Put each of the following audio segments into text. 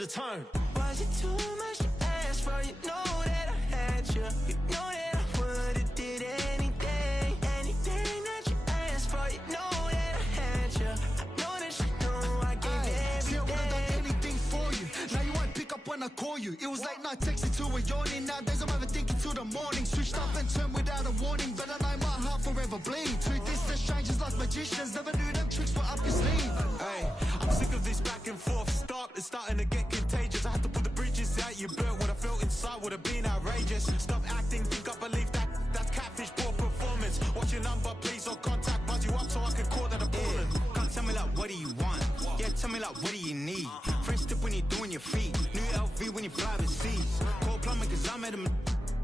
the turn. Was it too much to ask for? You know that I had you. You know that I would've did anything, anything that you asked for. You know that I had you. I know that you know I gave everything. See, I would've done anything for you. Now you won't pick up when I call you. It was late night texting till we're yawning. Nowadays I'm overthinking till the morning. Switched up and turned without a warning, but I know my heart forever bleeds. Two distant strangers like magicians. Never knew them tricks were up your sleeve. Hey, I'm sick of this back and forth. It's starting to get contagious. I had to put the bridges out you built. What I felt inside would have been outrageous. Stop acting, think I believe that. That's catfish, poor performance. What's your number, please, or contact. Buzz you up so I can call that a ballin'. Can't tell me like, what do you want? Yeah, tell me like, what do you need? Fresh tip when you're doing your feet. New LV when you fly overseas. Call plumbing cause I'm at a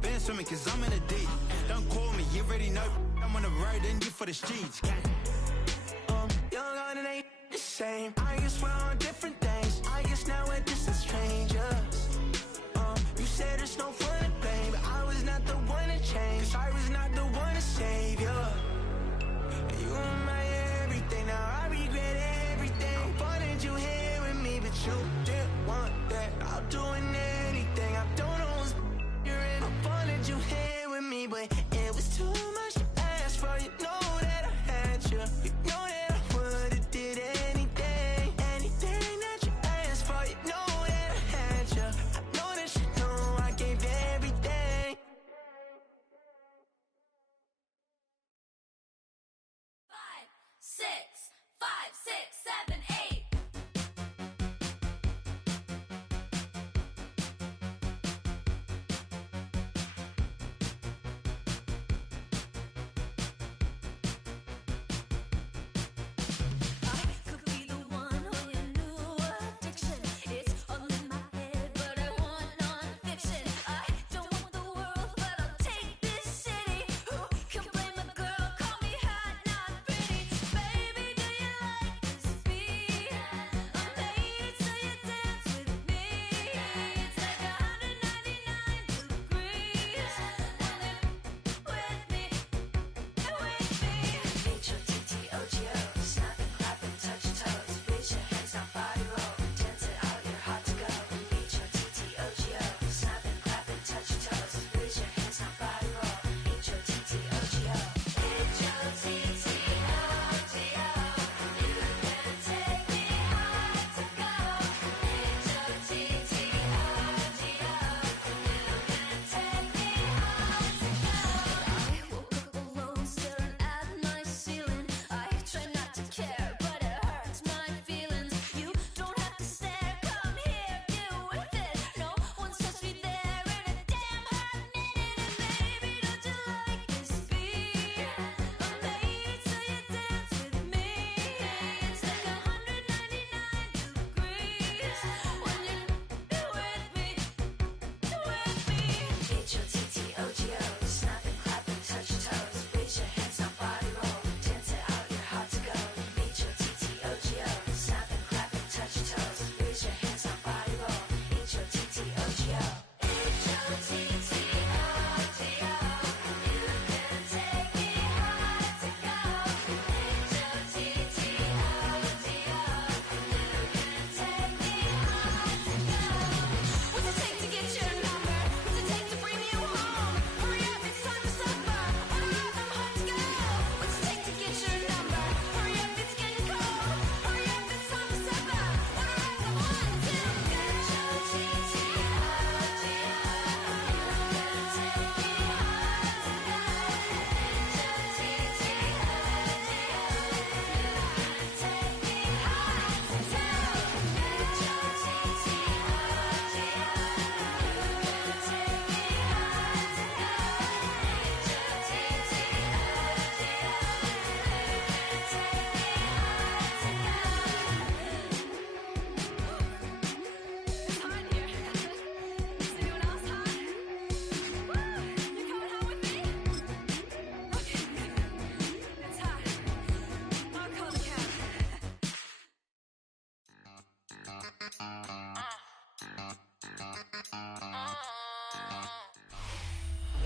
band swimming cause I'm in a deep. Don't call me, you already know. I'm on the road and you for the streets. Young on it ain't the same. I guess we're on different days. I guess now we're distant strangers. You said it's no fun to blame, but I was not the one to change. Cause I was not the one to save you. You were my everything, now I regret everything. I wanted you here with me, but you didn't want that. I'll do anything, I don't know what's you're in. I wanted you here with me, but it was too much to ask for. You know that I had you. You know that I would've did anything, anything that you asked for. You know that I had you. I know that you know I gave everything. 5, 6, 5, 6, 7, 8.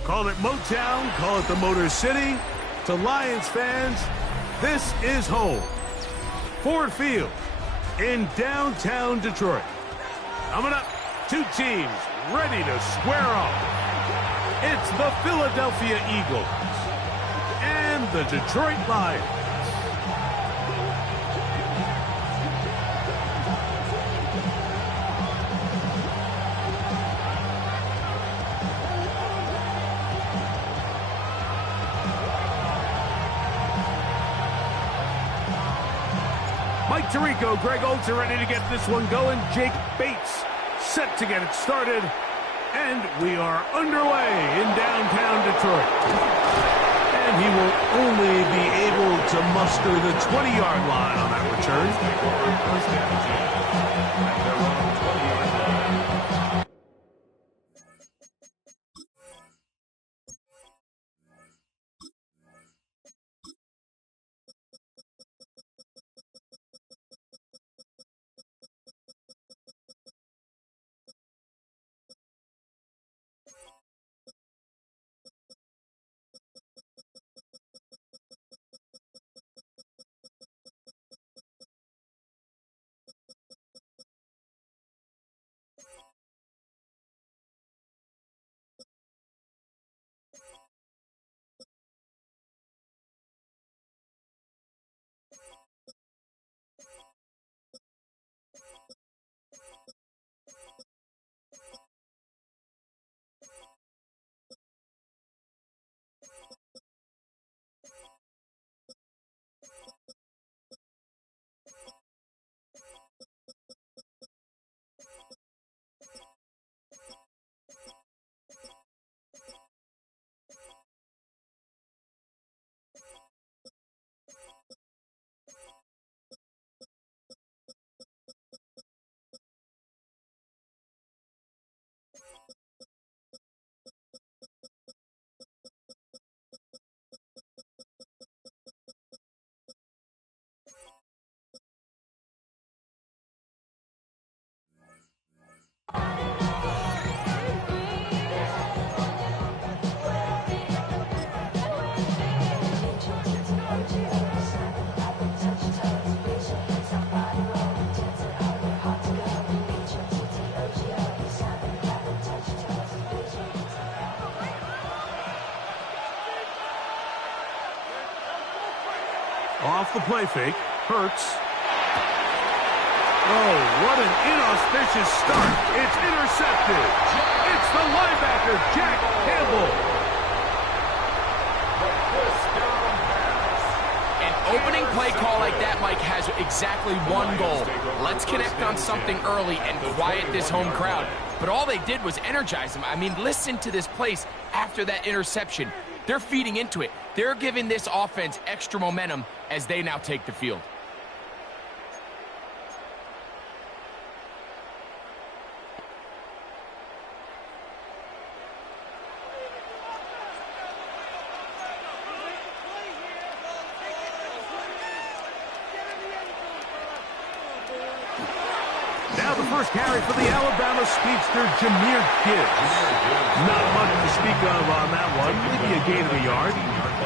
Call it Motown, call it the Motor City. To Lions fans, this is home. Ford Field in downtown Detroit. Coming up, two teams ready to square off. It's the Philadelphia Eagles and the Detroit Lions. Mike Tirico, Greg Olds are ready to get this one going. Jake Bates set to get it started. And we are underway in downtown Detroit. And he will only be able to muster the 20-yard line on that return. Off the play fake, Hurts. Oh, what an inauspicious start. It's intercepted. It's the linebacker, Jack Campbell. An opening play call like that, Mike, has exactly one goal. Let's connect on something early and quiet this home crowd. But all they did was energize them. I mean, listen to this place after that interception. They're feeding into it. They're giving this offense extra momentum as they now take the field. Now the first carry for the Alabama speedster, Jahmyr Gibbs. Not much to speak of on that one. Maybe a gain of a yard.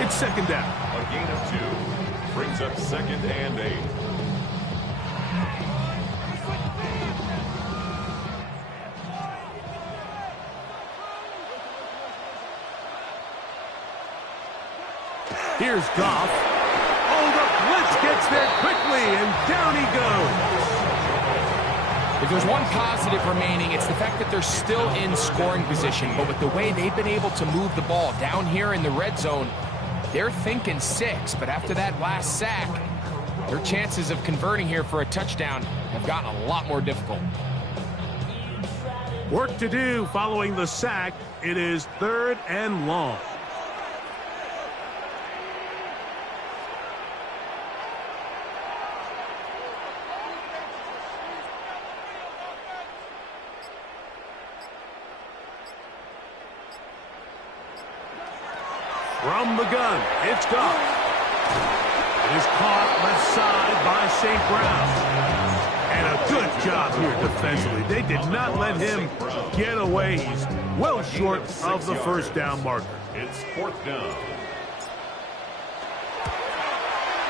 It's second down. A gain of 2. Brings up 2nd and 8. Here's Goff. Oh, the blitz gets there quickly, and down he goes. If there's one positive remaining, it's the fact that they're still in scoring position. But with the way they've been able to move the ball down here in the red zone, they're thinking 6. But after that last sack, their chances of converting here for a touchdown have gotten a lot more difficult. Work to do following the sack. It is 3rd and long. From the gun, it's Goff. It is caught left side by St. Brown. And a good job here defensively. They did not let him get away. He's well short of the first down marker. It's 4th down.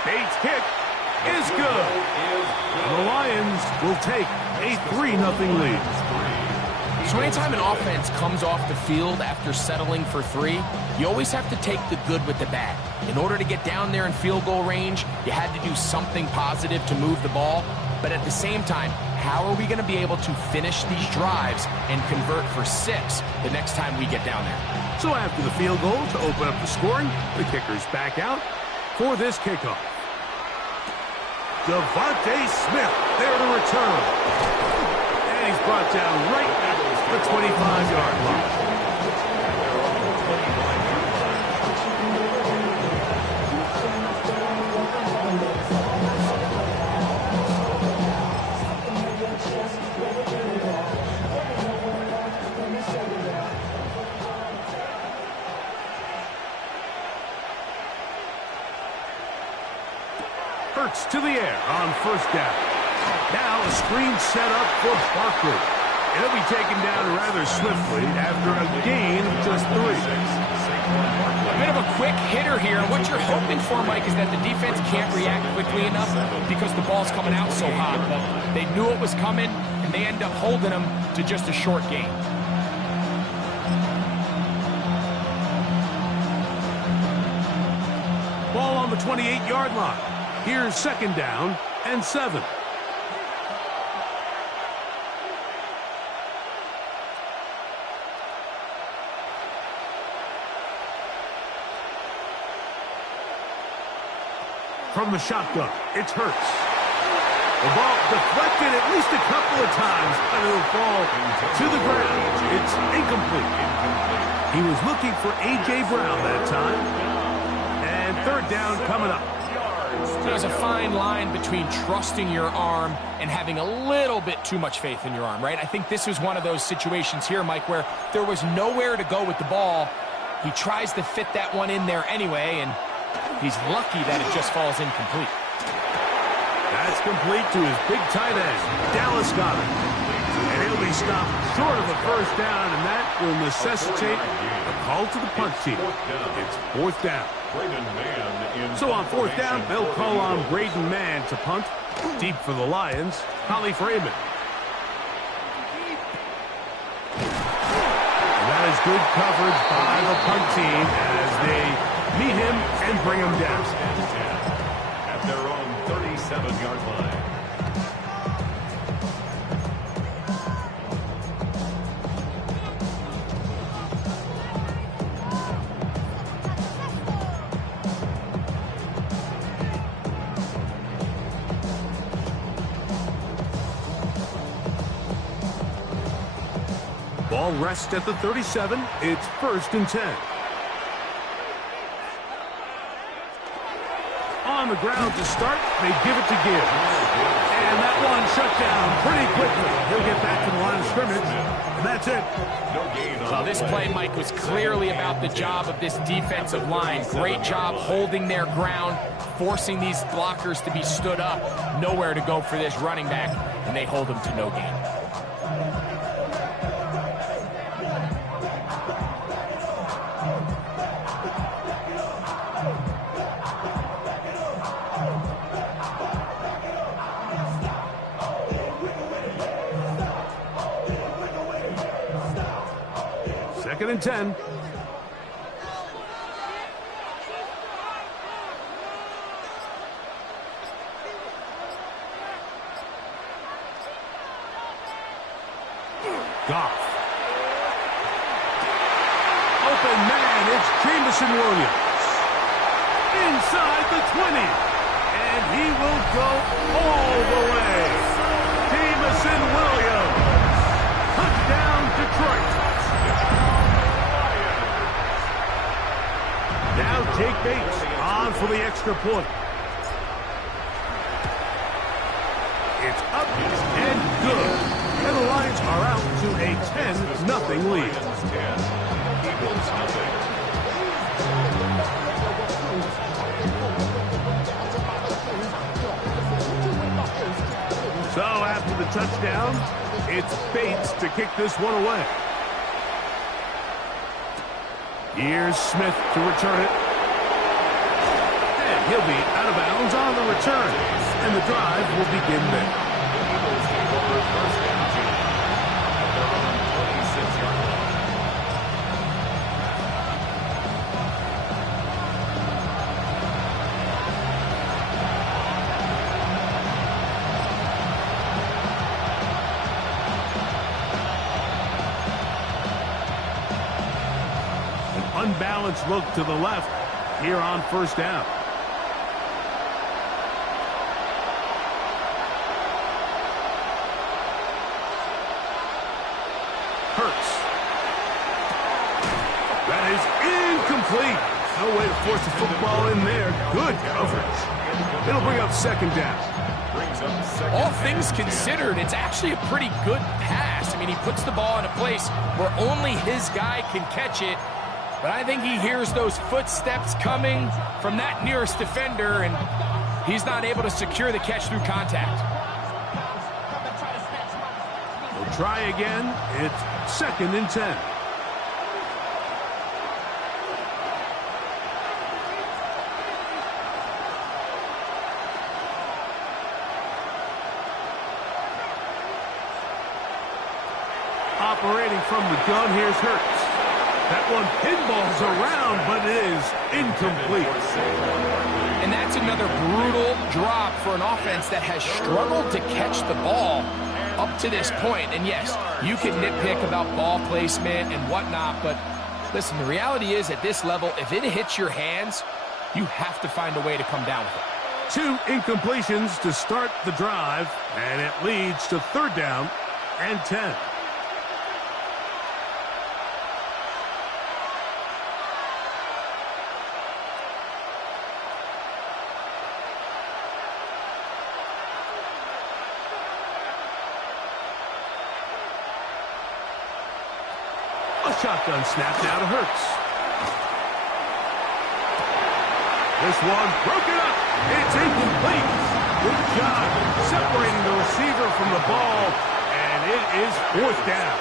Bates kick. is good. And the Lions will take a 3-0 lead. So anytime an offense comes off the field after settling for 3, you always have to take the good with the bad. In order to get down there in field goal range, you had to do something positive to move the ball. But at the same time, how are we going to be able to finish these drives and convert for 6 the next time we get down there? So after the field goal to open up the scoring, the kicker's back out for this kickoff. Devontae Smith there to return. And he's brought down right at the 25-yard line. Hurts to the air on first down. Now a screen set up for Barkley. He'll be taken down rather swiftly after a gain of just 3. A bit of a quick hitter here, and what you're hoping for, Mike, is that the defense can't react quickly enough because the ball's coming out so hot. But they knew it was coming, and they end up holding them to just a short gain. Ball on the 28-yard line. Here's second down and 7. From the shotgun, it's Hurts. The ball deflected at least a couple of times, and it'll fall to the ground. It's incomplete. He was looking for A.J. Brown that time. And third down coming up. There's a fine line between trusting your arm and having a little bit too much faith in your arm, right? I think this was one of those situations here, Mike, where there was nowhere to go with the ball. He tries to fit that one in there anyway, and he's lucky that it just falls incomplete. That's complete to his big tight end, Dallas Goedert. And he'll be stopped short of the first down, and that will necessitate a call to the punt team. It's fourth down. So on fourth down, they'll call on Braden Mann to punt. Deep for the Lions, Holly Freeman. And that is good coverage by the punt team as they meet him and bring him down. At their own 37-yard line. Ball rests at the 37. It's 1st and 10. On the ground to start, they give it to Gibbs. And that one shut down pretty quickly. He'll get back to the line of scrimmage, and that's it. Well, this play, Mike, was clearly about the job of this defensive line. Great job holding their ground, forcing these blockers to be stood up. Nowhere to go for this running back, and they hold him to no gain. Second and 10. Goff. Open man, it's Jameson Williams. Inside the 20. And he will go all the way. Jameson Williams. Touchdown, Detroit. Now Jake Bates on for the extra point. It's up and good. And the Lions are out to a 10-0 lead. So after the touchdown, it's Bates to kick this one away. Here's Smith to return it. And he'll be out of bounds on the return. and the drive will begin there. The Eagles take over first and 10 at their own 26-yard line. Unbalanced look to the left here on first down. Hurts. That is incomplete. No way to force the football in there. Good coverage. It'll bring up second down. All things considered, it's actually a pretty good pass. I mean, he puts the ball in a place where only his guy can catch it. But I think he hears those footsteps coming from that nearest defender, and he's not able to secure the catch through contact. We'll try again. It's second and 10. Operating from the gun, here's Hurts. That one pinballs around, but it is incomplete. And that's another brutal drop for an offense that has struggled to catch the ball up to this point. And yes, you can nitpick about ball placement and whatnot, but listen, the reality is at this level, if it hits your hands, you have to find a way to come down with it. 2 incompletions to start the drive, and it leads to third down and 10. Shotgun snap now to Hurts. This one broken up. It's incomplete. Good job separating the receiver from the ball, and it is fourth down.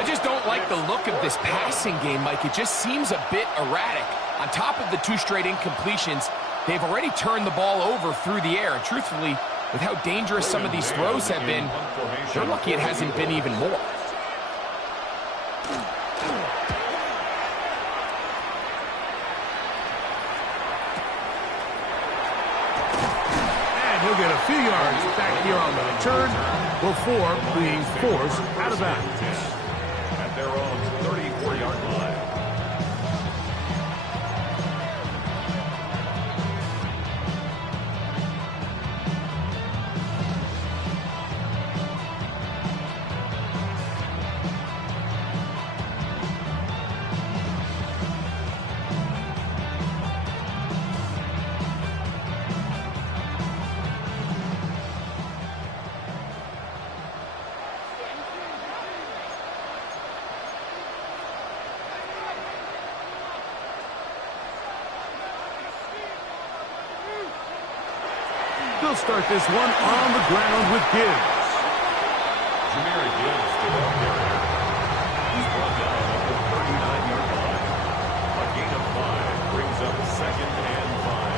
I just don't like the look of this passing game, Mike. It just seems a bit erratic. On top of the 2 straight incompletions, they've already turned the ball over through the air. And truthfully, with how dangerous some of these throws have been, they're lucky it hasn't been even more. He'll get a few yards back here on the return before being forced out of bounds. At their own 34-yard line. They'll start this one on the ground with Gibbs. Jameer Gibbs to the carrier. He's brought down at the 39-yard line. A gain of 5 brings up second and 5.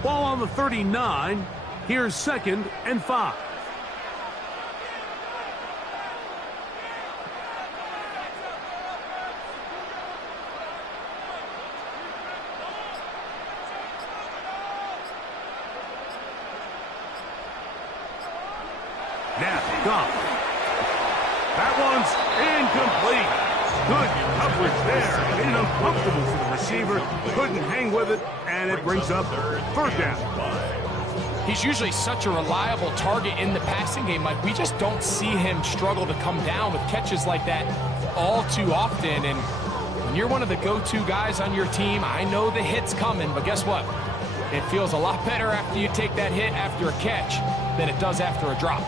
Ball on the 39. Here's second and 5. Now, Goff. That one's incomplete. Good coverage there. Made it uncomfortable for the receiver. Couldn't hang with it, and it brings up third down. He's usually such a reliable target in the passing game. Like, we just don't see him struggle to come down with catches like that all too often. And when you're one of the go-to guys on your team, I know the hit's coming, but guess what? It feels a lot better after you take that hit after a catch than it does after a drop.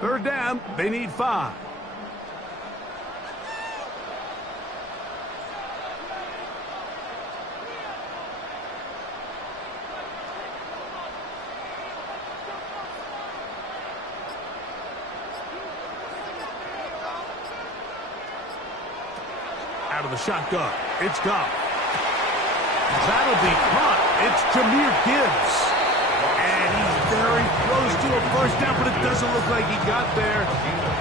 Third down, they need 5. out of the shotgun. It's Goff. That'll be caught. It's Jahmyr Gibbs. And he's very close to a first down, but it doesn't look like he got there.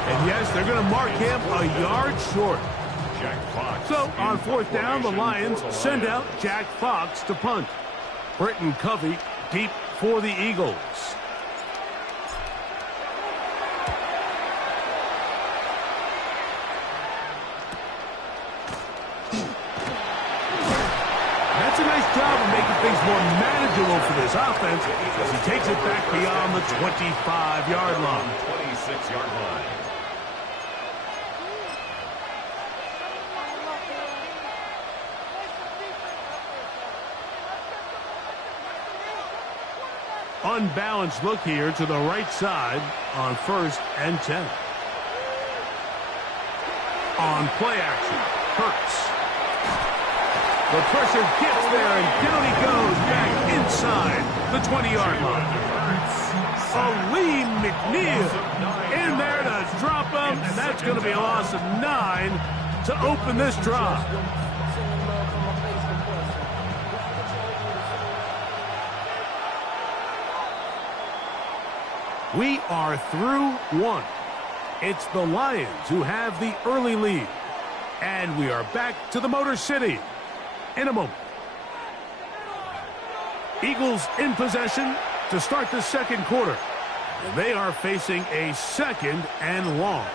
And yes, they're going to mark him a yard short. So on fourth down, the Lions send out Jack Fox to punt. Britton Covey deep for the Eagles. That's a nice job of making things more manageable for this offense as he takes it back beyond the 25-yard line. 26-yard line. Unbalanced look here to the right side on 1st and 10. On play action, Hurts. The pressure gets there, and down he goes back inside the 20-yard line. Aleem McNeil in there to drop him, and that's going to be a loss of 9 to open this drive. We are through one. It's the Lions who have the early lead. And we are back to the Motor City in a moment. Eagles in possession to start the second quarter. And they are facing a 2nd and long.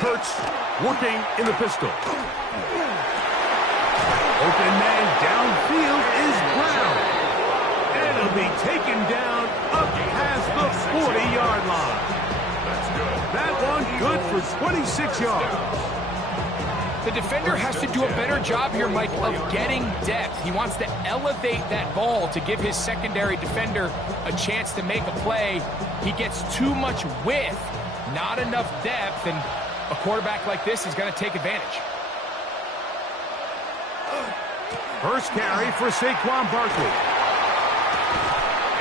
Hurts working in the pistol. Open man downfield is Brown. And it'll be taken down up past the 40-yard line. That one good for 26 yards. The defender has to do a better job here, Mike, of getting depth. He wants to elevate that ball to give his secondary defender a chance to make a play. He gets too much width, not enough depth, and a quarterback like this is going to take advantage. First carry for Saquon Barkley.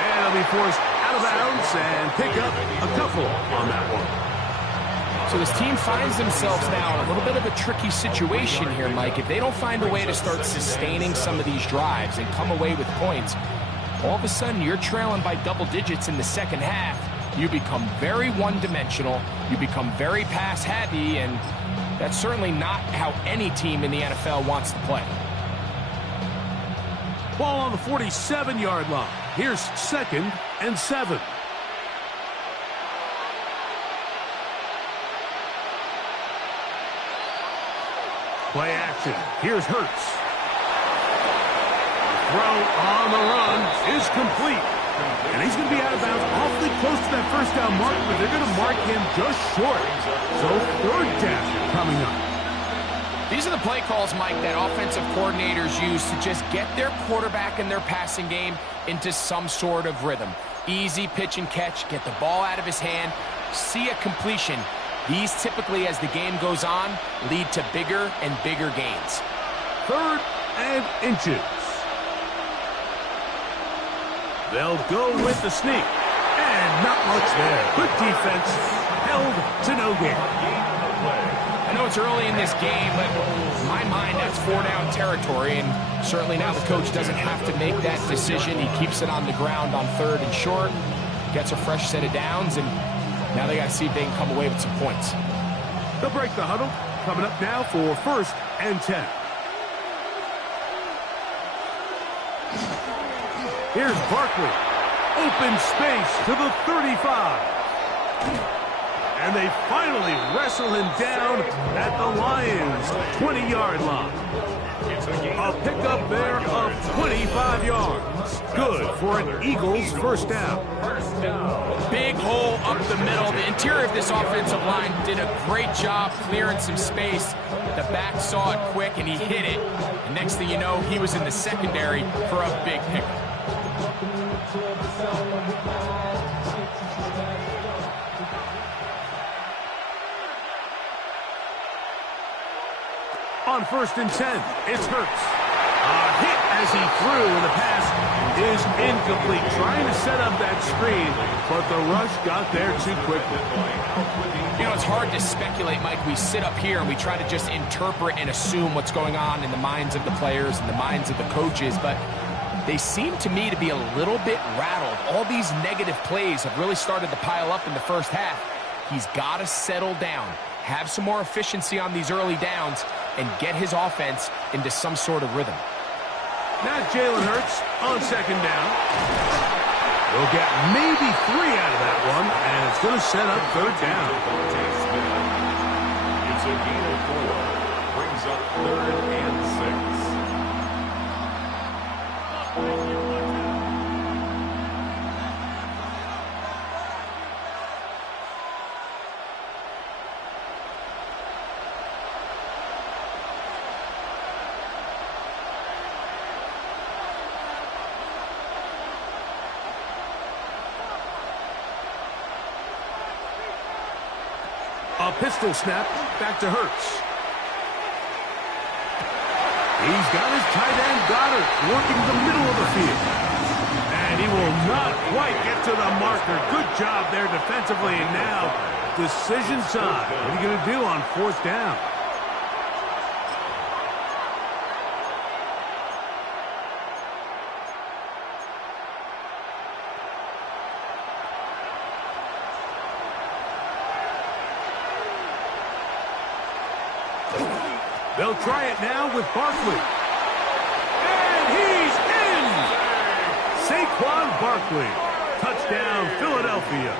And he'll be forced out of bounds and pick up a couple on that one. So this team finds themselves now in a little bit of a tricky situation here, Mike. If they don't find a way to start sustaining some of these drives and come away with points, all of a sudden you're trailing by double digits in the second half. You become very one-dimensional, you become very pass-happy, and that's certainly not how any team in the NFL wants to play. Ball on the 47-yard line. Here's 2nd and 7. Play action. Here's Hurts. Throw on the run is complete. And he's going to be out of bounds awfully close to that first down mark, but they're going to mark him just short. So 3rd down coming up. These are the play calls, Mike, that offensive coordinators use to just get their quarterback and their passing game into some sort of rhythm. Easy pitch and catch, get the ball out of his hand, see a completion. These typically, as the game goes on, lead to bigger and bigger gains. 3rd and inches. They'll go with the sneak. And not much there. Good defense. Held to no gain. I know it's early in this game, but in my mind, that's 4-down territory. And certainly now the coach doesn't have to make that decision. He keeps it on the ground on 3rd and short. Gets a fresh set of downs. And now they got to see if they can come away with some points. They'll break the huddle. Coming up now for 1st and 10. Here's Barkley. Open space to the 35. And they finally wrestle him down at the Lions' 20-yard line. A pickup there of 25 yards. Good for an Eagles first down. Big hole up the middle. The interior of this offensive line did a great job clearing some space. The back saw it quick, and he hit it. And next thing you know, he was in the secondary for a big pickup. On 1st and 10, it's Hurts. A hit as he threw, and the pass is incomplete. Trying to set up that screen, but the rush got there too quickly. You know, it's hard to speculate, Mike. We sit up here and we try to just interpret and assume what's going on in the minds of the players and the minds of the coaches, but they seem to me to be a little bit rattled. All these negative plays have really started to pile up in the first half. He's got to settle down, have some more efficiency on these early downs, and get his offense into some sort of rhythm. Now Jalen Hurts on 2nd down. We'll get maybe 3 out of that one, and it's going to set up 3rd down. It's a gain of 4. Brings up 3rd and 6. A pistol snap back to Hurts. He's got his tight end Goddard working the middle of the field. And he will not quite get to the marker. Good job there defensively. And now decision time. What are you going to do on 4th down? They'll try it now with Barkley. And he's in! Saquon Barkley. Touchdown, Philadelphia.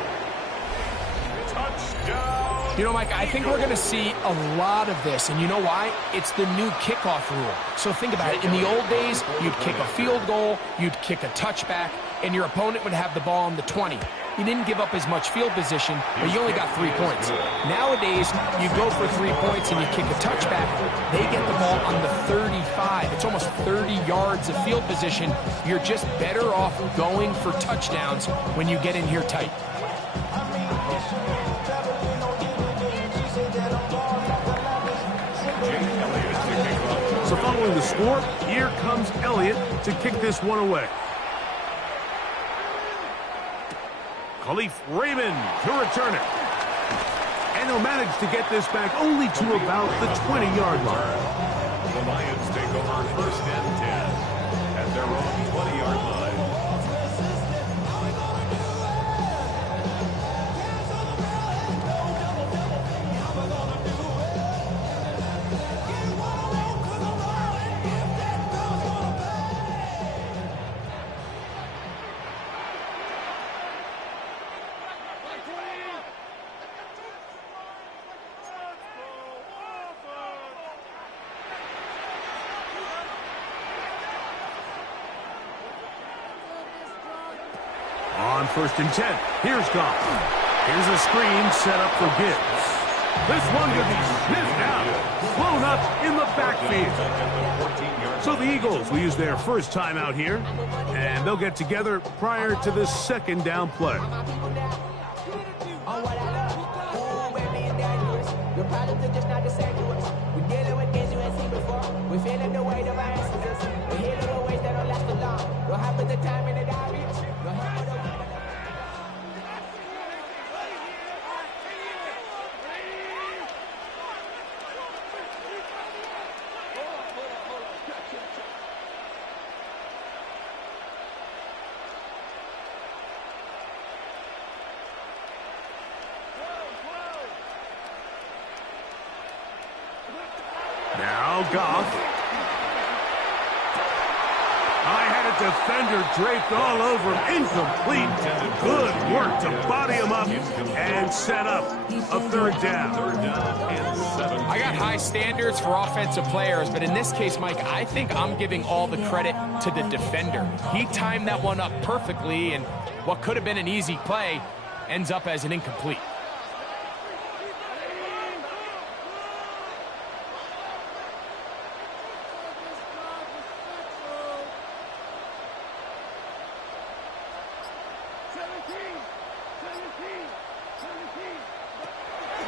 Touchdown. You know, Mike, I think we're going to see a lot of this, and you know why? It's the new kickoff rule. So think about it. In the old days, you'd kick a field goal, you'd kick a touchback, and your opponent would have the ball on the 20. You didn't give up as much field position, but you only got 3 points. Nowadays, you go for 3 points and you kick a touchback. They get the ball on the 35. It's almost 30 yards of field position. You're just better off going for touchdowns when you get in here tight. So following the score, here comes Elliott to kick this one away. Khalif Raymond to return it. And he'll manage to get this back only to about the 20-yard line. The Lions take over 1st and 10 at their own 20-yard line. On 1st and 10, here's Goff. Here's a screen set up for Gibbs. This one could be sniffed out, blown up in the backfield. So the Eagles will use their first time out here, and they'll get together prior to this 2nd down play. Now Goff. I had a defender draped all over him. Incomplete. Good work to body him up and set up a 3rd down. 3rd down and 7. I got high high standards for offensive players, but in this case, Mike, I think I'm giving all the credit to the defender. He timed that one up perfectly, and what could have been an easy play ends up as an incomplete.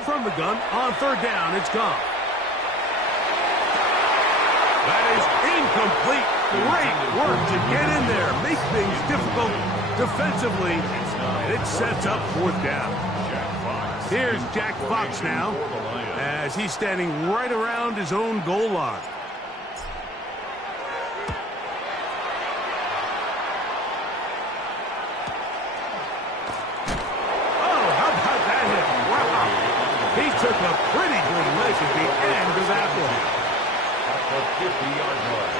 From the gun, on third down, it's gone. That is incomplete. Great work to get in there, make things difficult defensively, and it sets up fourth down. Here's Jack Fox now, as he's standing right around his own goal line. He took a pretty good lick at the end of that one. At the 50-yard line.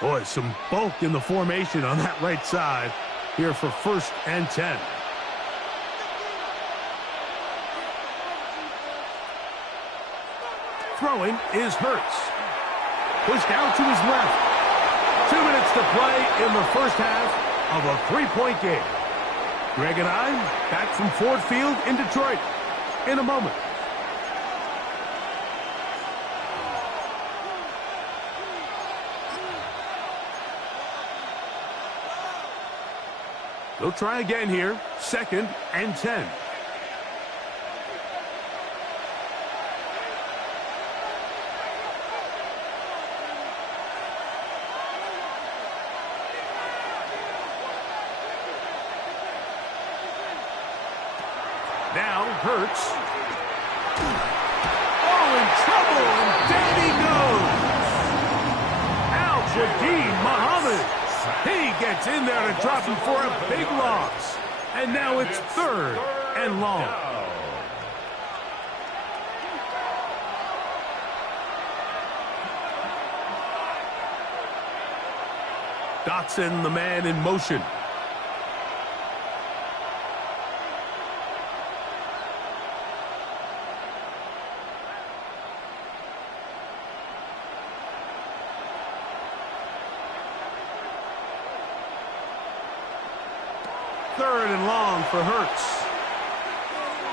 Boy, some bulk in the formation on that right side here for 1st and 10. Throwing is Hurts. Pushed out to his left. 2 minutes to play in the first half of a 3-point game. Greg and I back from Ford Field in Detroit in a moment. They'll try again here. 2nd and 10. Now Hurts. Oh, in trouble, and down he goes. Al-Jadid Muhammad. He gets in there to drop him for a big loss. And now it's 3rd and long. Dotson, the man in motion. Third and long for Hurts.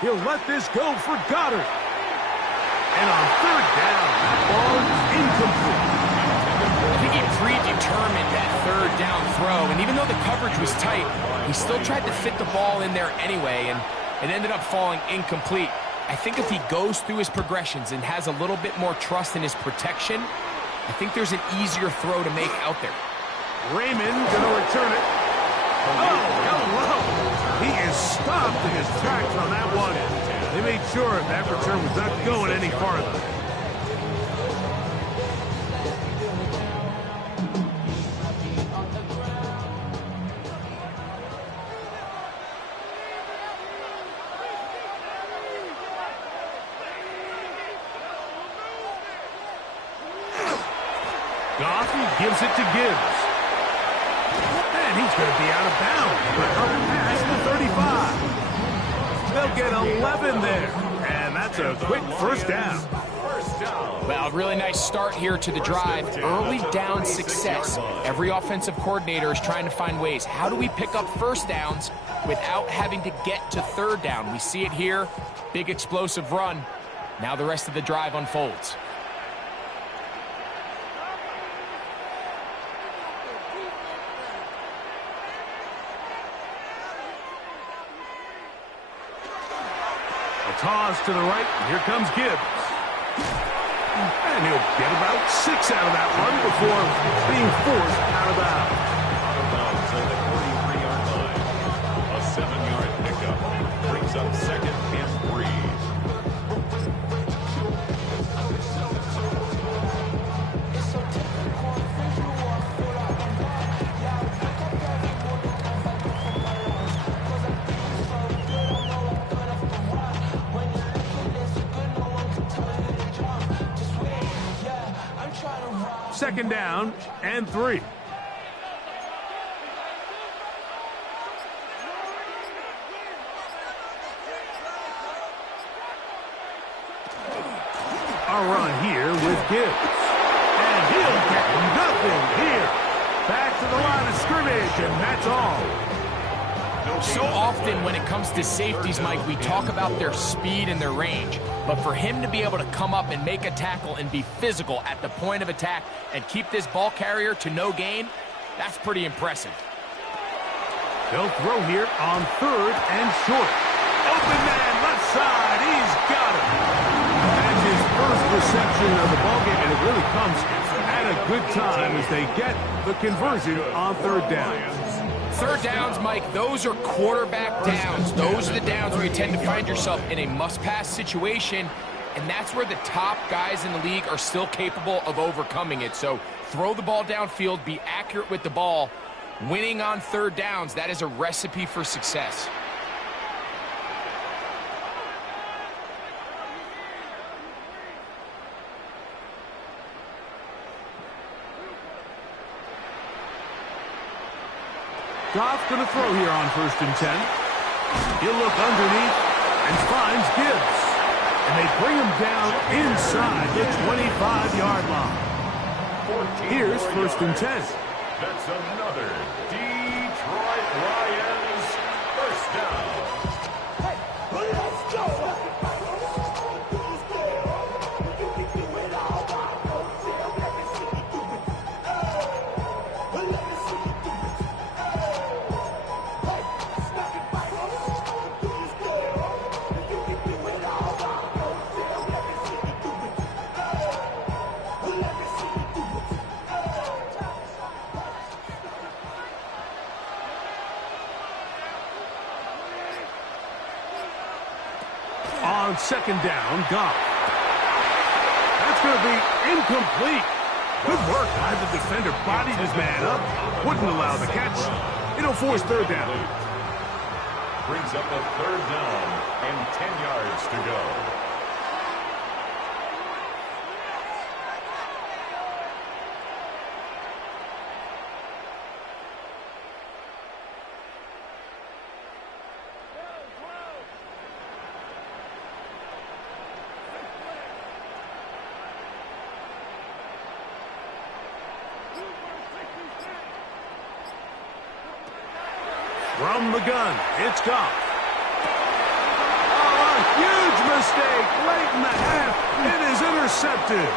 He'll let this go for Goddard. And on 3rd down, that ball is incomplete. I think he predetermined that 3rd down throw, and even though the coverage was tight, he still tried to fit the ball in there anyway, and it ended up falling incomplete. I think if he goes through his progressions and has a little bit more trust in his protection, I think there's an easier throw to make out there. Raymond gonna return it. Oh, hello! He is stopped in his tracks on that one. They made sure that return was not going any farther. Goff gives it to Gibbs. And he's going to be out of bounds, but up past the 35. They'll get 11 there, and that's a quick first down. Well, really nice start here to the drive. Early down success. Every offensive coordinator is trying to find ways. How do we pick up first downs without having to get to 3rd down? We see it here. Big explosive run. Now the rest of the drive unfolds. Toss to the right, and here comes Gibbs. And he'll get about 6 out of that one before being forced out of bounds. Out of bounds at the 43-yard line. A 7-yard pickup brings up 2nd and 3. second down and 3. A run here with Gibbs. And he'll get nothing here. Back to the line of scrimmage, and that's all. So often when it comes to safeties, Mike, we talk about their speed and their range. But for him to be able to come up and make a tackle and be physical at the point of attack and keep this ball carrier to no gain, that's pretty impressive. They'll throw here on 3rd and short. Open man, left side, he's got it. That's his first reception of the ballgame, and it really comes at a good time as they get the conversion on 3rd down. 3rd downs, Mike, those are quarterback downs. Those are the downs where you tend to find yourself in a must-pass situation, and that's where the top guys in the league are still capable of overcoming it. So throw the ball downfield, be accurate with the ball. Winning on 3rd downs, that is a recipe for success. Goff going to throw here on 1st and 10. He'll look underneath and finds Gibbs. And they bring him down inside the 25-yard line. Here's 1st and 10. That's another Detroit Lions first down. Let's go! On 2nd down, Goff. That's going to be incomplete. Good work by the defender. Bodied his man up. Wouldn't allow the catch. It'll force 3rd down. Brings up a 3rd down and 10 yards to go. From the gun, it's Goff. Oh, a huge mistake late in the half. It is intercepted.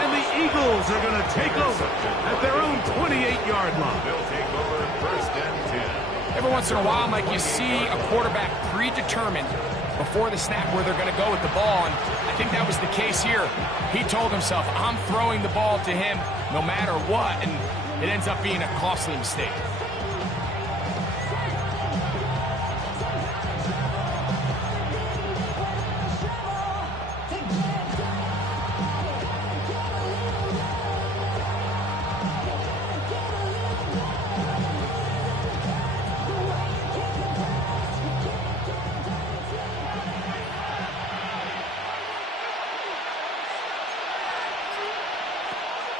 And the Eagles are going to take over at their own 28-yard line. They'll take over 1st and 10. Every once in a while, Mike, you see a quarterback predetermined before the snap where they're going to go with the ball, and I think that was the case here. He told himself, I'm throwing the ball to him no matter what, and it ends up being a costly mistake.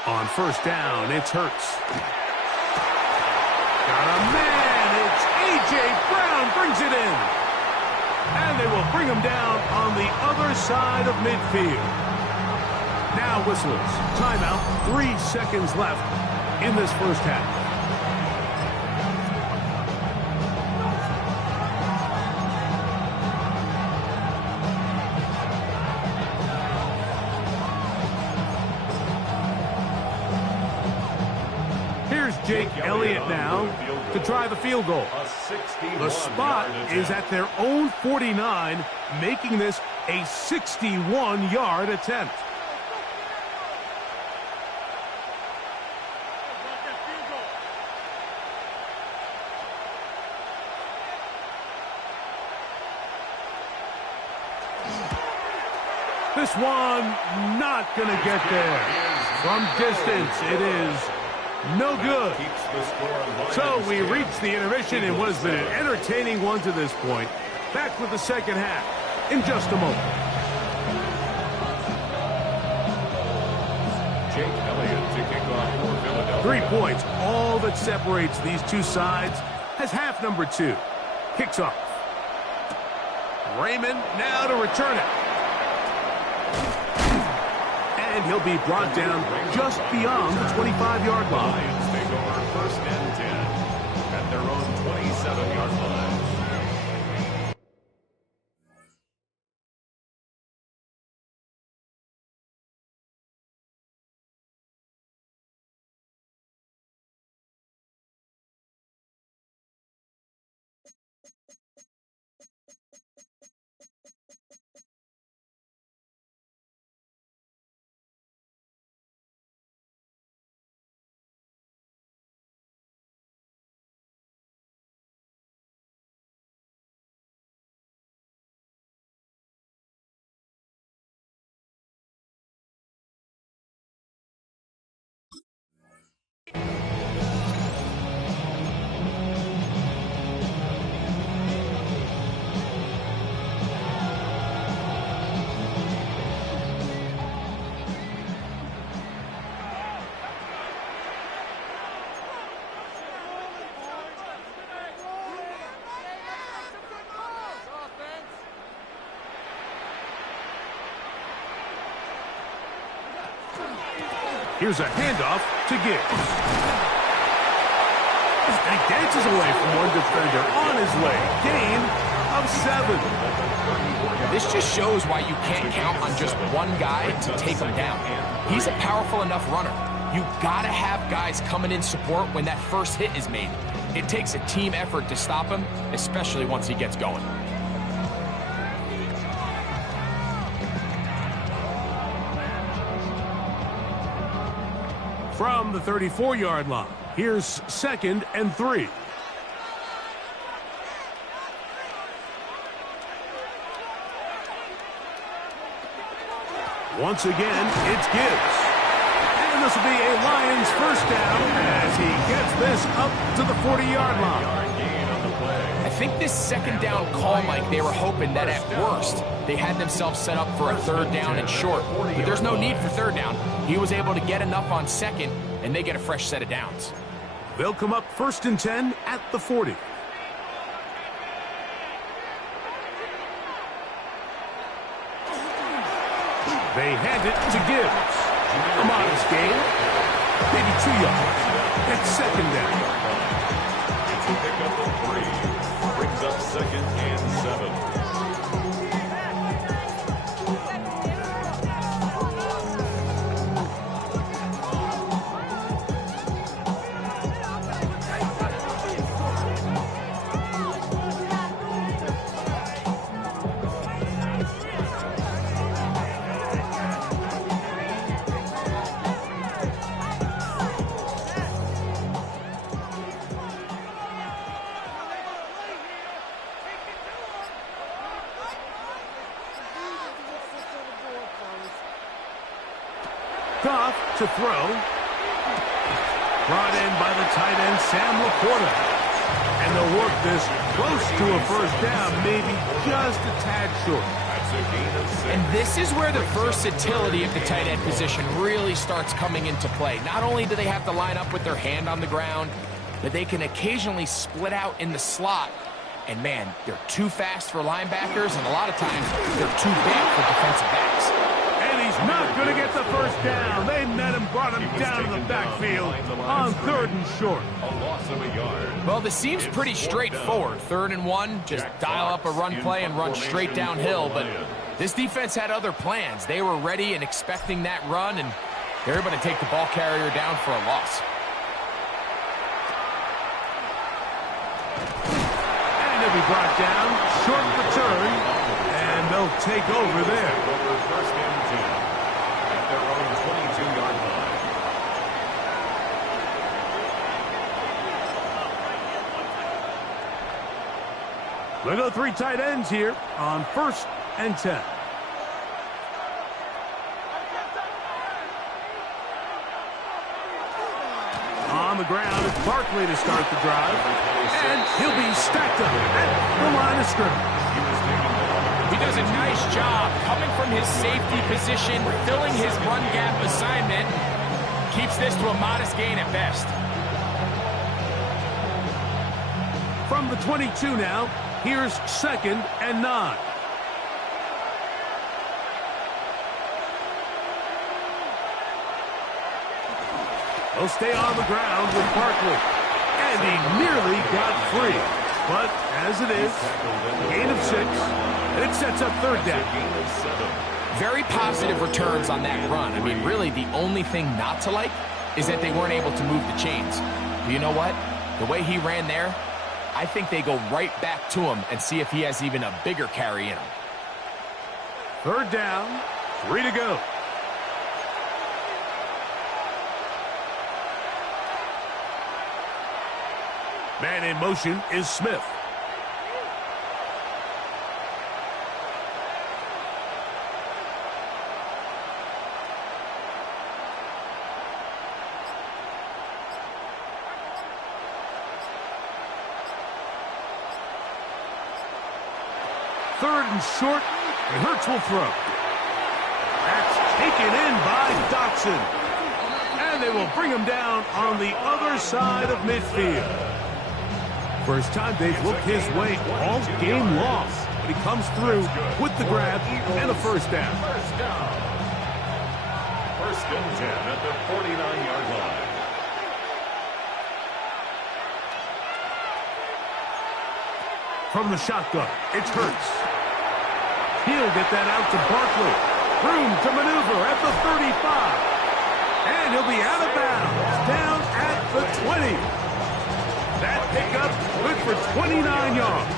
On 1st down, it's Hurts. Got a man. It's A.J. Brown brings it in. And they will bring him down on the other side of midfield. Now whistles. Timeout. 3 seconds left in this 1st half. Jake Elliott now to try the field goal. The spot is at their own 49, making this a 61-yard attempt. This one not going to get there. From distance, it is no good. So we reach the intermission in what has been an entertaining one to this point. Back with the 2nd half in just a moment. Jake Elliott to kick off 3 points, all that separates these two sides, has half number 2. Kicks off. Raymond now to return it. And he'll be brought down just beyond the 25-yard line. Lions take over first and 10 at their own 27-yard line. Here's a handoff to Gibbs. And he dances away from one defender on his way. Gain of 7. This just shows why you can't count on just one guy to take him down. He's a powerful enough runner. You gotta have guys coming in support when that first hit is made. It takes a team effort to stop him, especially once he gets going. From the 34-yard line, here's 2nd and 3. Once again, it's Gibbs. And this will be a Lions first down as he gets this up to the 40-yard line. I think this second down call, Mike, they were hoping that at worst they had themselves set up for a 3rd down and short. But there's no need for 3rd down. He was able to get enough on 2nd, and they get a fresh set of downs. They'll come up 1st and 10 at the 40. They hand it to Gibbs. A modest gain, maybe 2 yards. It's 2nd down. It's a pickup of 3. Brings up 2nd and 7. Goff to throw. Brought in by the tight end, Sam Laporta. And they'll work this close to a first down, maybe just a tad short. And this is where the versatility of the tight end position really starts coming into play. Not only do they have to line up with their hand on the ground, but they can occasionally split out in the slot. And man, they're too fast for linebackers, and a lot of times they're too big for defensive backs. And he's not going to get the first down. They met him, brought him down to the backfield on 3rd and short. A loss of a yard. Well, this seems pretty straightforward. 3rd and 1, just dial up a run play and run straight downhill. But this defense had other plans. They were ready and expecting that run, and they're able to take the ball carrier down for a loss. And he'll be brought down, short return, and they'll take over there. First and 10 at their own 22-yard line. We'll go 3 tight ends here on 1st and 10. On the ground, it's Barkley to start the drive. And he'll be stacked up at the line of scrimmage. He does a nice job coming from his safety position, filling his run gap assignment. Keeps this to a modest gain at best. From the 22 now, here's 2nd and 9. He'll stay on the ground with Barkley. And he nearly got free. But as it is, gain of 6, and it sets up 3rd down. Very positive returns on that run. I mean, really, the only thing not to like is that they weren't able to move the chains. But you know what? The way he ran there, I think they go right back to him and see if he has even a bigger carry in him. 3rd down, 3 to go. Man in motion is Smith. Third and short, and Hurts will throw. That's taken in by Dotson. And they will bring him down on the other side of midfield. First time they've looked his way all game long, but he comes through with the grab and a 1st down. 1st and 10 at the 49-yard line. From the shotgun, it's Hurts. He'll get that out to Barkley. Room to maneuver at the 35. And he'll be out of bounds, down at the 20. That pickup good for 29 yards.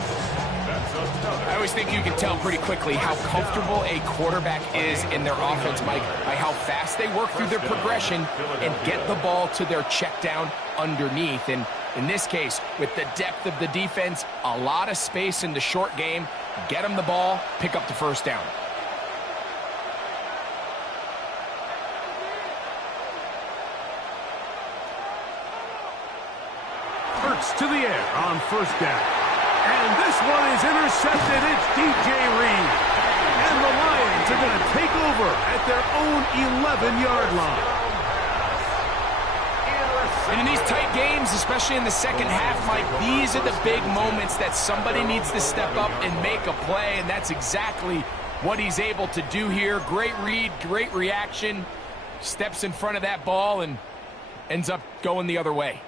I always think you can tell pretty quickly how comfortable a quarterback is in their offense, Mike, by how fast they work through their progression and get the ball to their check down underneath. And in this case, with the depth of the defense, a lot of space in the short game, get them the ball, pick up the 1st down. Hurts to the air on 1st down. And this one is intercepted. It's DJ Reed. And the Lions are going to take over at their own 11-yard line. And in these tight games, especially in the 2nd half, Mike, these are the big moments that somebody needs to step up and make a play, and that's exactly what he's able to do here. Great read, great reaction, steps in front of that ball and ends up going the other way.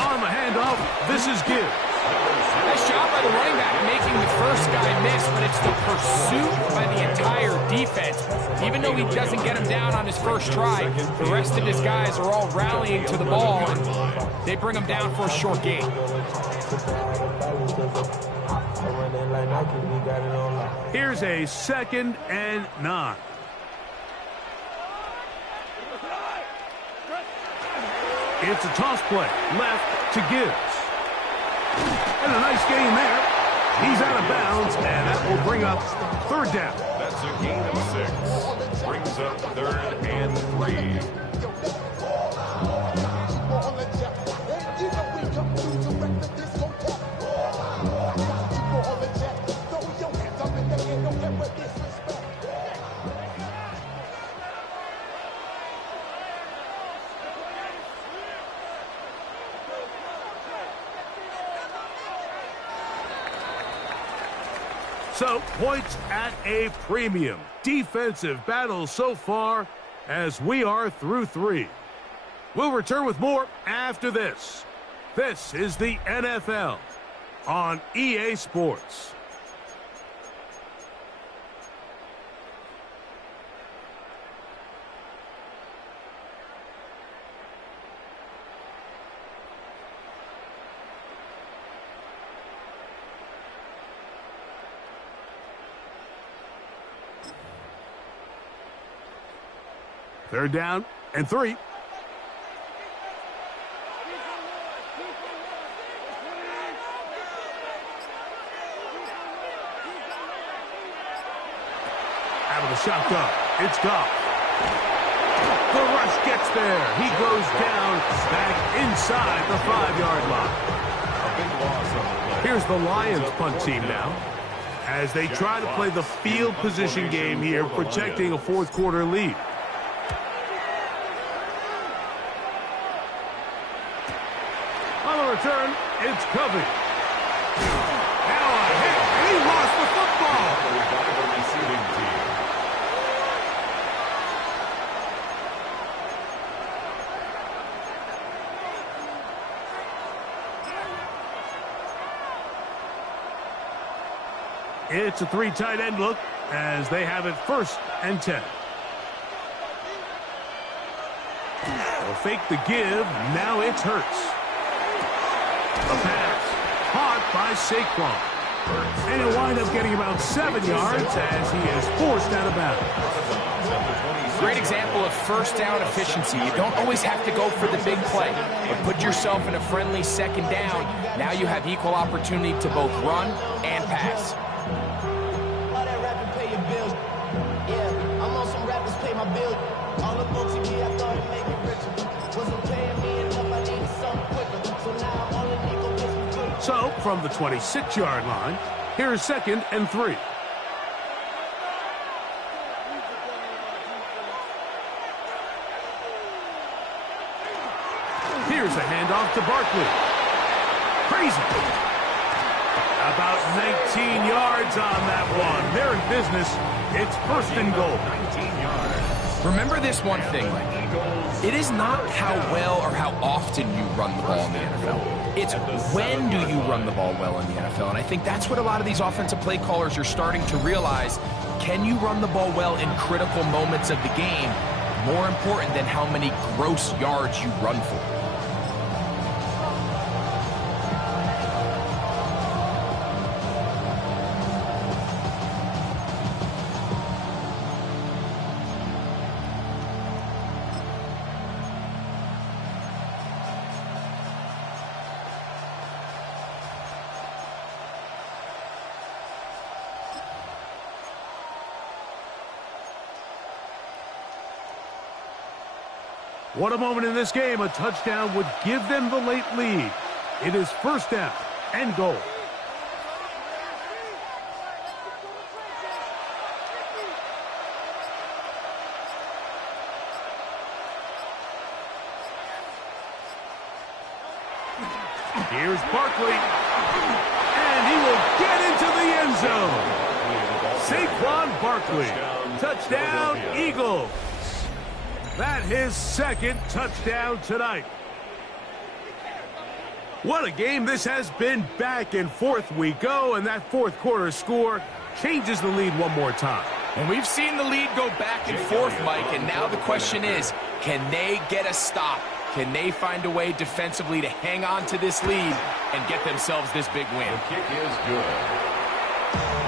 On the handoff, this is Gibbs. Nice job by the running back making the first guy miss, but it's the pursuit by the entire defense. Even though he doesn't get him down on his first try, the rest of his guys are all rallying to the ball, and they bring him down for a short gain. Here's a 2nd and 9. It's a toss play, left to Gibbs. And a nice gain there. He's out of bounds, and that will bring up 3rd down. That's a gain of 6. Brings up 3rd and 3. So, points at a premium. Defensive battle so far as we are through 3. We'll return with more after this. This is the NFL on EA Sports. Third down and 3. out of the shotgun. It's Goff. The rush gets there. He goes down back inside the 5-yard line. A big loss on the play. Here's the Lions punt team now, as they try to play the field position game here, protecting a fourth-quarter lead. On the return, it's Covey. Now a hit, and he lost the football. By the receiving team. It's a 3 tight end look as they have it 1st and 10. They'll fake the give. Now it's Hurts. The pass caught by Saquon. And he'll wind up getting about 7 yards as he is forced out of bounds. Great example of first down efficiency. You don't always have to go for the big play, but put yourself in a friendly 2nd down. Now you have equal opportunity to both run and pass. All that rapping pay your bills. Yeah, I'm on some rappers pay my bills. All up on TV, I thought it made me richer. Wasn't paying me enough, I needed something quicker. So now all the nigga gets me good. So, from the 26-yard line, here's 2nd and 3. Here's a handoff to Barkley. Crazy. About 19 yards on that one. They're in business. It's 1st and goal. 19 yards. Remember this one thing. It is not how well or how often you run the ball in the NFL. It's when do you run the ball well in the NFL. And I think that's what a lot of these offensive play callers are starting to realize. Can you run the ball well in critical moments of the game? More important than how many gross yards you run for. What a moment in this game. A touchdown would give them the late lead. It is 1st down and goal. Here's Barkley. And he will get into the end zone. Saquon Barkley. Touchdown, Eagles. That his 2nd touchdown tonight. What a game this has been. Back and forth we go, and that 4th quarter score changes the lead one more time. And we've seen the lead go back and forth, Mike, and now the question is, can they get a stop? Can they find a way defensively to hang on to this lead and get themselves this big win? The kick is good.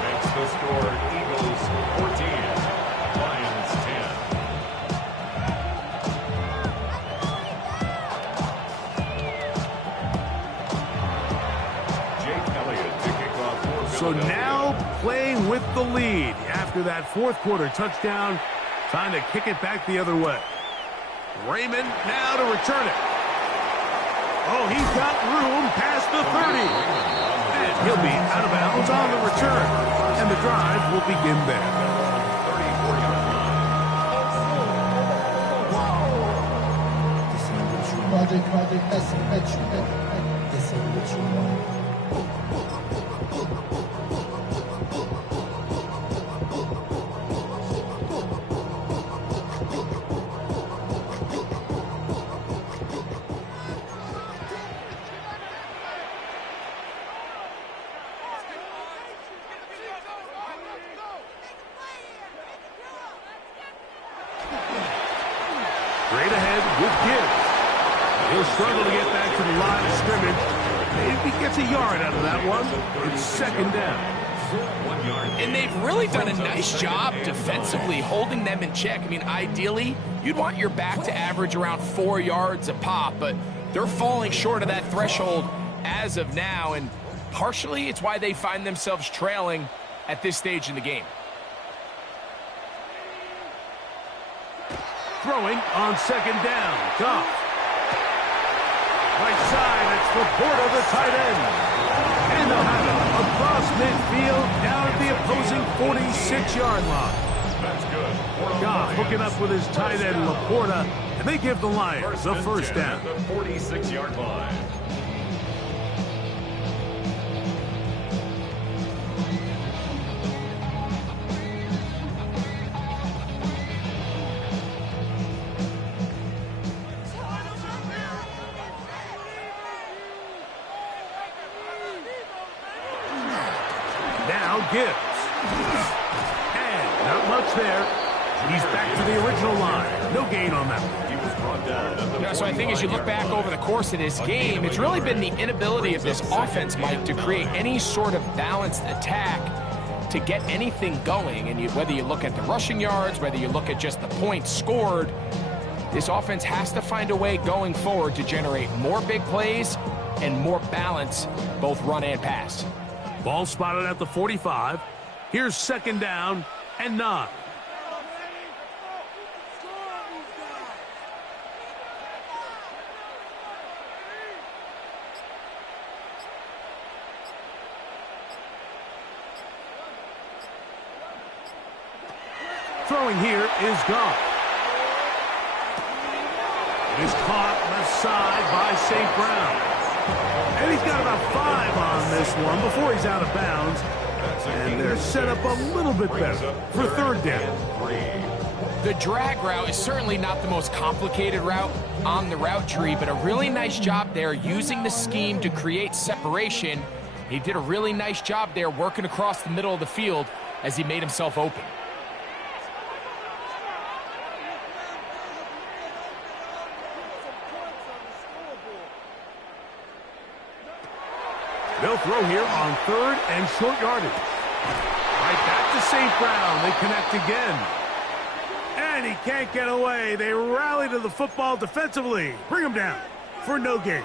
Makes the score Eagles 14, Lions 10. So now playing with the lead after that 4th quarter touchdown, trying to kick it back the other way. Raymond now to return it. Oh, he's got room past the 30. And he'll be out of bounds on the return. And the drive will begin there. 34-yard line. Straight ahead with Gibbs. He'll struggle to get back to the line of scrimmage. Maybe gets a yard out of that one. It's 2nd down. And they've really done a nice job defensively holding them in check. I mean, ideally, you'd want your back to average around 4 yards a pop, but they're falling short of that threshold as of now, and partially it's why they find themselves trailing at this stage in the game. Throwing on second down. Goff. Right side, it's Laporta, the tight end. And they'll have it across midfield down at the opposing 46-yard line. That's good. Goff hooking up with his tight end, Laporta, and they give the Lions a first down. The 46-yard line. Now Gibbs. And not much there. He's back to the original line. No gain on that. He was brought down at the So I think as you look back over the course of this game, it's really been the inability of this offense, Mike, to create any sort of balanced attack to get anything going. And whether you look at the rushing yards, whether you look at just the points scored, this offense has to find a way going forward to generate more big plays and more balance, both run and pass. Ball spotted at the 45. Here's second down and 9. Throwing here is Goff. It is caught left side by St. Brown. And he's got about 5 on this one before he's out of bounds. And they're set up a little bit better for third down. The drag route is certainly not the most complicated route on the route tree, but a really nice job there using the scheme to create separation. He did a really nice job there working across the middle of the field as he made himself open. They'll throw here on third and short yardage. Right back to St. Brown. They connect again. And he can't get away. They rally to the football defensively. Bring him down for no gain.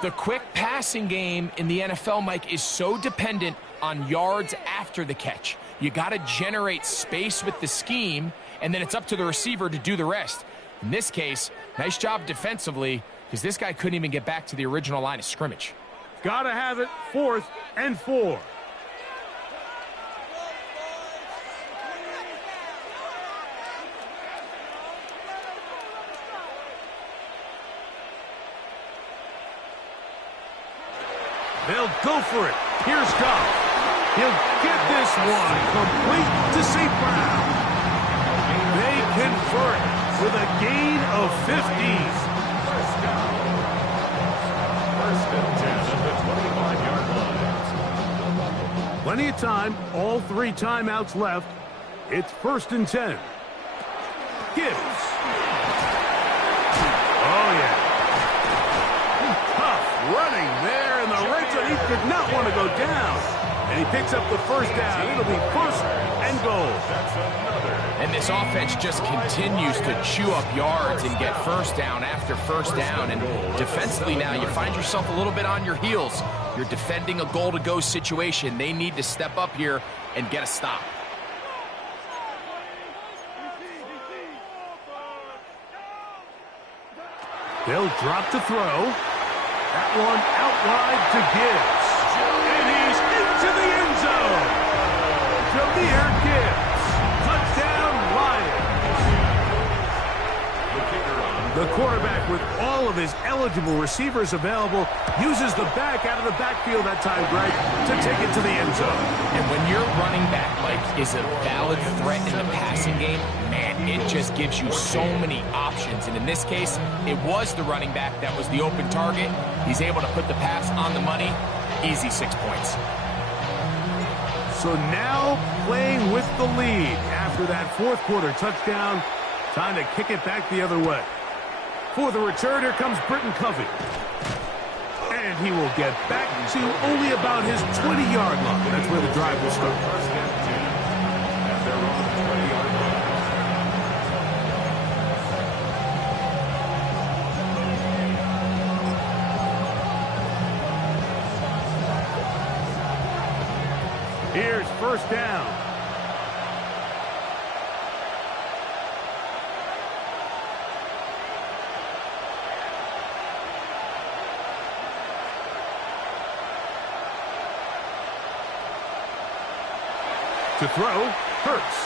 The quick passing game in the NFL, Mike, is so dependent on yards after the catch. You got to generate space with the scheme, and then it's up to the receiver to do the rest. In this case, nice job defensively, because this guy couldn't even get back to the original line of scrimmage. Gotta have it, 4th and 4. They'll go for it. Here's Goff. He'll get this one complete to St. Brown. They convert with a gain of 15. First and 10 at the 25-yard line. Plenty of time. All 3 timeouts left. It's 1st and 10. Gibbs. Oh, yeah. Tough running there in the red zone. He did not want to go down. And he picks up the first down. It'll be 1st and goal. That's another. And this offense just continues to chew up yards and get first down after first down. And defensively now, you find yourself a little bit on your heels. You're defending a goal-to-go situation. They need to step up here and get a stop. They'll drop to throw. That one out wide to Gibbs. And he's into the end zone. Jameer Gibbs. Touchdown, Lions. The quarterback, with all of his eligible receivers available, uses the back out of the backfield that time, Greg, to take it to the end zone. And when your running back, Mike, is a valid threat in the passing game, man, it just gives you so many options. And in this case, it was the running back that was the open target. He's able to put the pass on the money. Easy 6 points. So now playing with the lead after that 4th quarter touchdown. Time to kick it back the other way. For the return, here comes Britton Covey. And he will get back to only about his 20-yard line. That's where the drive will start. First and 10 at their own 20-yard line. Here's first down. To throw, Hurts.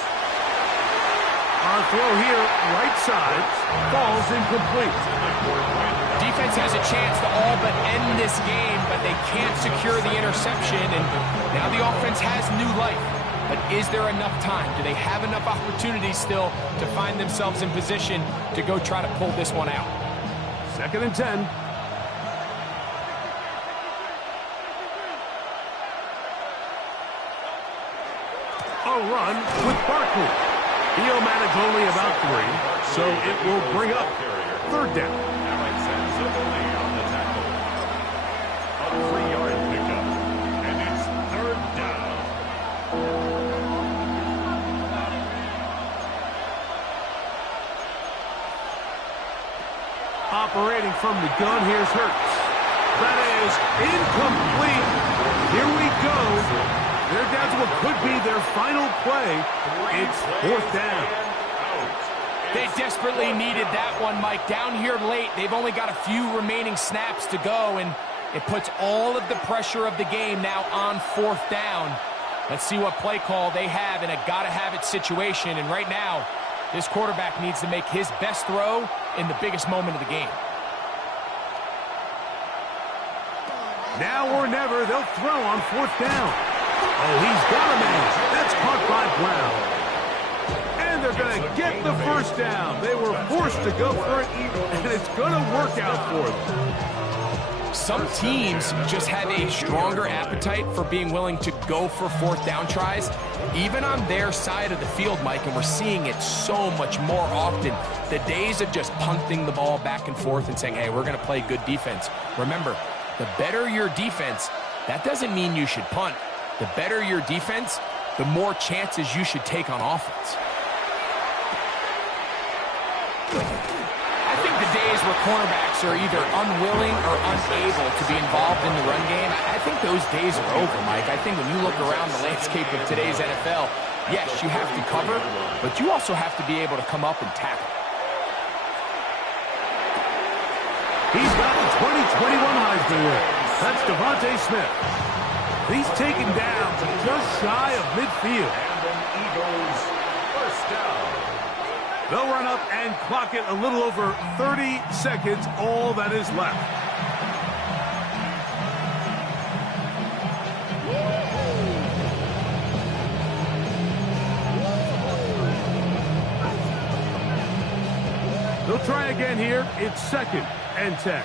On throw here, right side, falls incomplete. Defense has a chance to all but end this game, but they can't secure the interception, and now the offense has new life. But is there enough time? Do they have enough opportunities still to find themselves in position to go try to pull this one out? 2nd and 10. A run with Barkley. He'll manage only about 3, so it will bring up 3rd down. On the tackle. A 3-yard pickup, and it's 3rd down. Operating from the gun, here's Hurts. That is incomplete. Here we go. They're down to what could be their final play. It's 4th down. They desperately needed that one, Mike. Down here late, they've only got a few remaining snaps to go, and it puts all of the pressure of the game now on 4th down. Let's see what play call they have in a gotta-have-it situation, and right now, this quarterback needs to make his best throw in the biggest moment of the game. Now or never, they'll throw on 4th down. Oh, he's got a man. That's caught by Brown. And they're going to get the 1st down. They were forced to go for it, and it's going to work out for them. Some teams just have a stronger appetite for being willing to go for 4th down tries, even on their side of the field, Mike, and we're seeing it so much more often. The days of just punting the ball back and forth and saying, hey, we're going to play good defense. Remember, the better your defense, that doesn't mean you should punt. The better your defense, the more chances you should take on offense. I think the days where cornerbacks are either unwilling or unable to be involved in the run game, I think those days are over, Mike. I think when you look around the landscape of today's NFL, yes, you have to cover, but you also have to be able to come up and tackle. He's got the 2021 Heisman winner. That's Devontae Smith. He's taken down to just shy of midfield. And an Eagles 1st down. They'll run up and clock it a little over 30 seconds, all that is left. They'll try again here. It's 2nd and 10.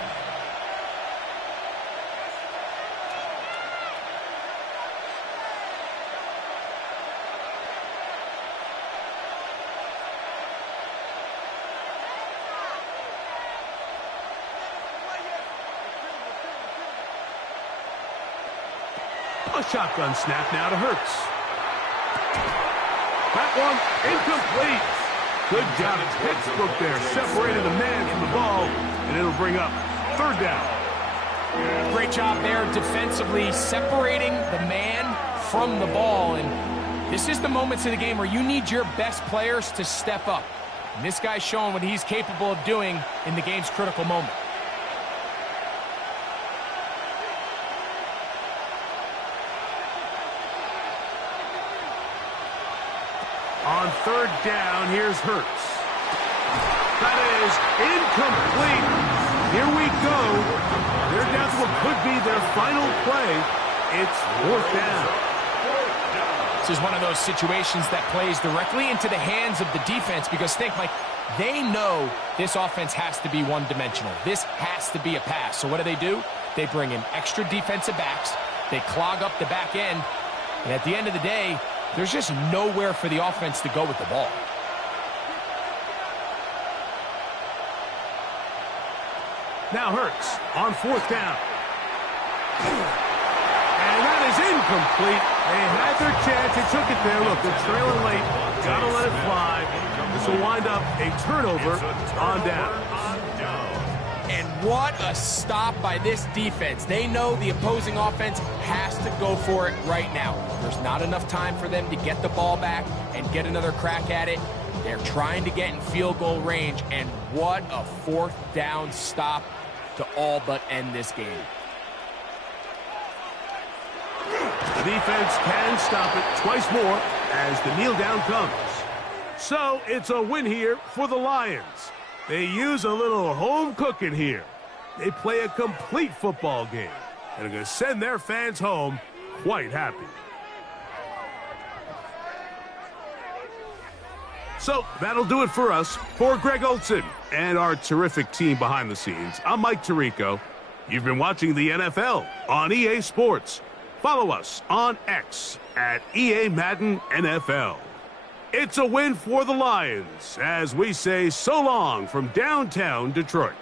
A shotgun snap now to Hurts. That one incomplete. Good job. Pittsburgh there, separated the man from the ball, and it'll bring up 3rd down. Great job there defensively, separating the man from the ball. And this is the moments of the game where you need your best players to step up. And this guy's showing what he's capable of doing in the game's critical moment. On 3rd down, here's Hurts. That is incomplete. Here we go. They're down to what could be their final play. It's 4th down. This is one of those situations that plays directly into the hands of the defense because think, like, they know this offense has to be one-dimensional. This has to be a pass. So what do? They bring in extra defensive backs. They clog up the back end. And at the end of the day, there's just nowhere for the offense to go with the ball. Now Hurts on 4th down. And that is incomplete. They had their chance. They took it there. Look, they're trailing late. Got to let it fly. This will wind up a turnover on down. And what a stop by this defense. They know the opposing offense has to go for it right now. There's not enough time for them to get the ball back and get another crack at it. They're trying to get in field goal range, and what a 4th down stop to all but end this game. The defense can stop it twice more. as the kneel down comes. So it's a win here for the Lions. They use a little home cooking here. They play a complete football game and are going to send their fans home quite happy. So that'll do it for us. For Greg Olson and our terrific team behind the scenes, I'm Mike Tirico. You've been watching the NFL on EA Sports. Follow us on X at EA Madden NFL. It's a win for the Lions as we say so long from downtown Detroit.